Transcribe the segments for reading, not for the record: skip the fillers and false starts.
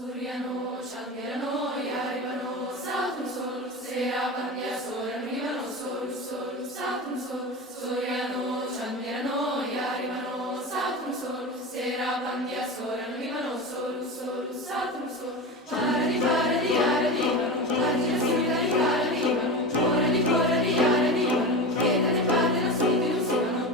Surriano, Chandirano, Yarivano, Saturn Sol, Serapandia Sol, Rivano Sol, Sol, Saturn Sol, Surriano, Chandirano, Yarivano, Saturn Sol, Serapandia Sol, Rivano Sol, Sol, Saturn Sol, Paradi, Paradi, Yaradivano, Pagina Sivida di Caradivano, Coradi, Yaradivano, Chiedane Padre, Sidi, Lucivano.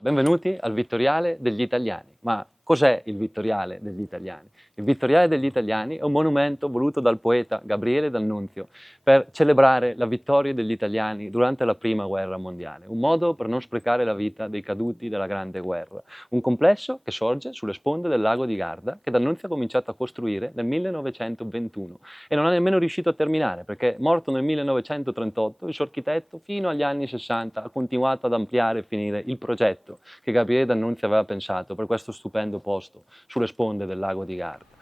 Benvenuti al Vittoriale degli Italiani, ma Cos'è il Vittoriale degli Italiani? Il Vittoriale degli Italiani è un monumento voluto dal poeta Gabriele D'Annunzio per celebrare la vittoria degli italiani durante la Prima Guerra Mondiale, un modo per non sprecare la vita dei caduti della Grande Guerra. Un complesso che sorge sulle sponde del lago di Garda, che D'Annunzio ha cominciato a costruire nel 1921 e non ha nemmeno riuscito a terminare, perché morto nel 1938, il suo architetto fino agli anni 60 ha continuato ad ampliare e finire il progetto che Gabriele D'Annunzio aveva pensato per questo stupendo posto sulle sponde del lago di Garda.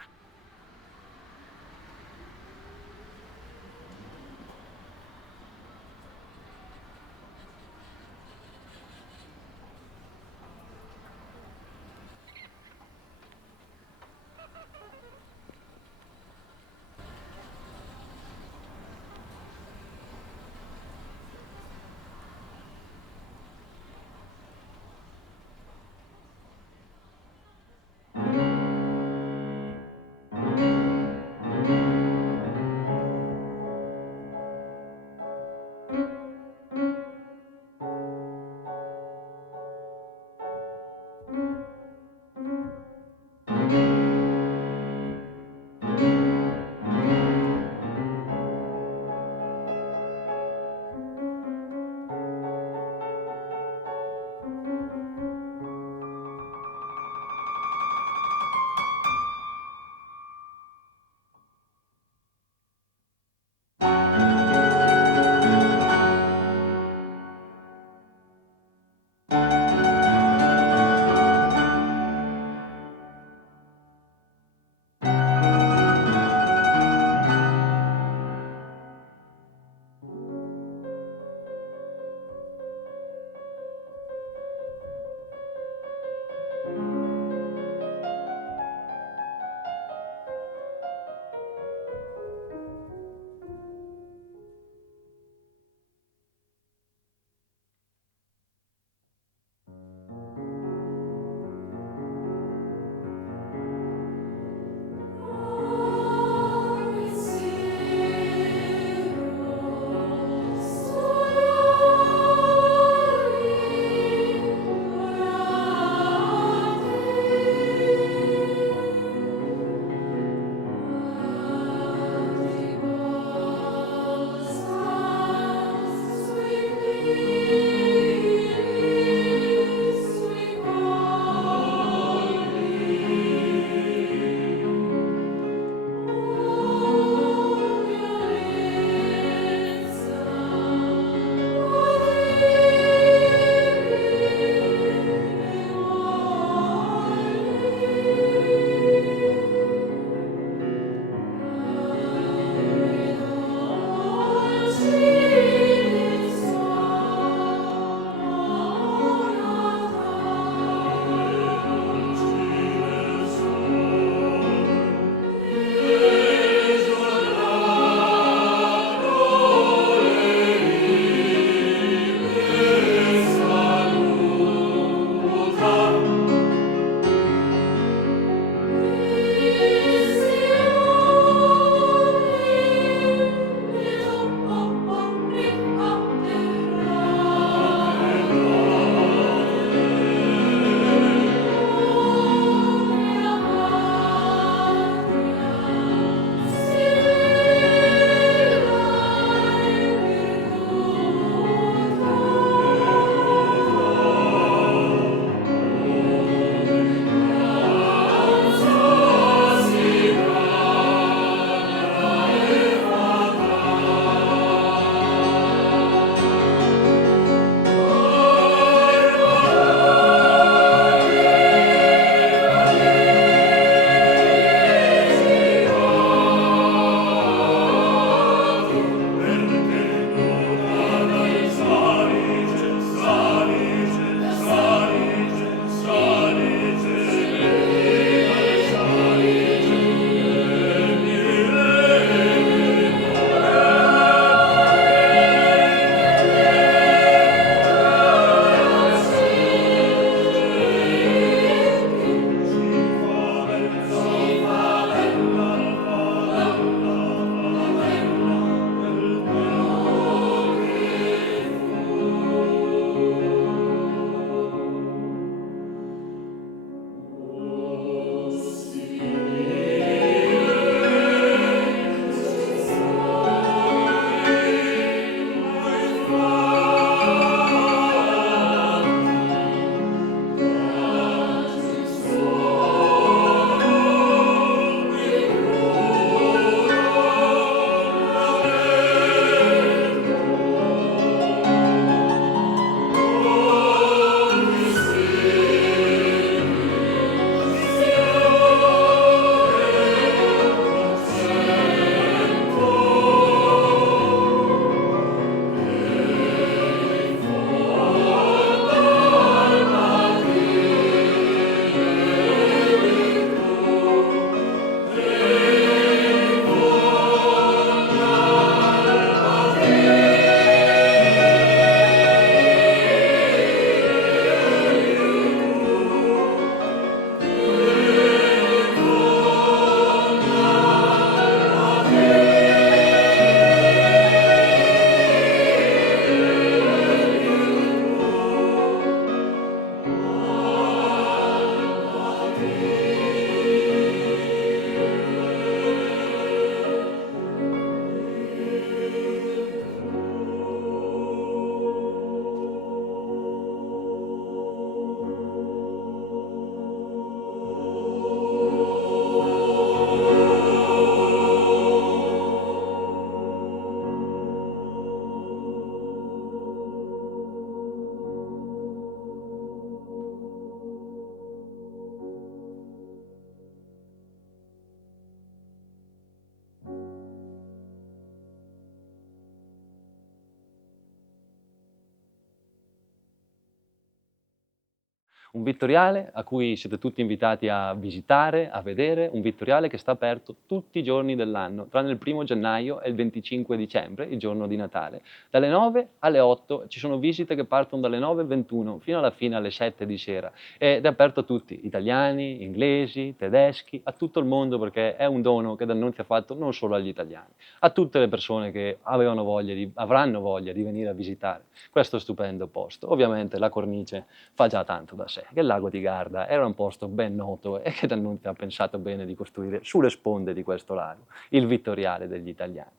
un vittoriale a cui siete tutti invitati a visitare, a vedere, un vittoriale che sta aperto tutti i giorni dell'anno, tranne il 1° gennaio e il 25 dicembre, il giorno di Natale. Dalle 9 alle 8 ci sono visite che partono dalle 9:21 fino alla fine alle 7 di sera ed è aperto a tutti, italiani, inglesi, tedeschi, a tutto il mondo, perché è un dono che D'Annunzio ha fatto non solo agli italiani, a tutte le persone che avranno voglia di venire a visitare questo stupendo posto. Ovviamente la cornice fa già tanto da sé, che il lago di Garda era un posto ben noto e che D'Annunzio ha pensato bene di costruire sulle sponde di questo lago, il vittoriale degli italiani.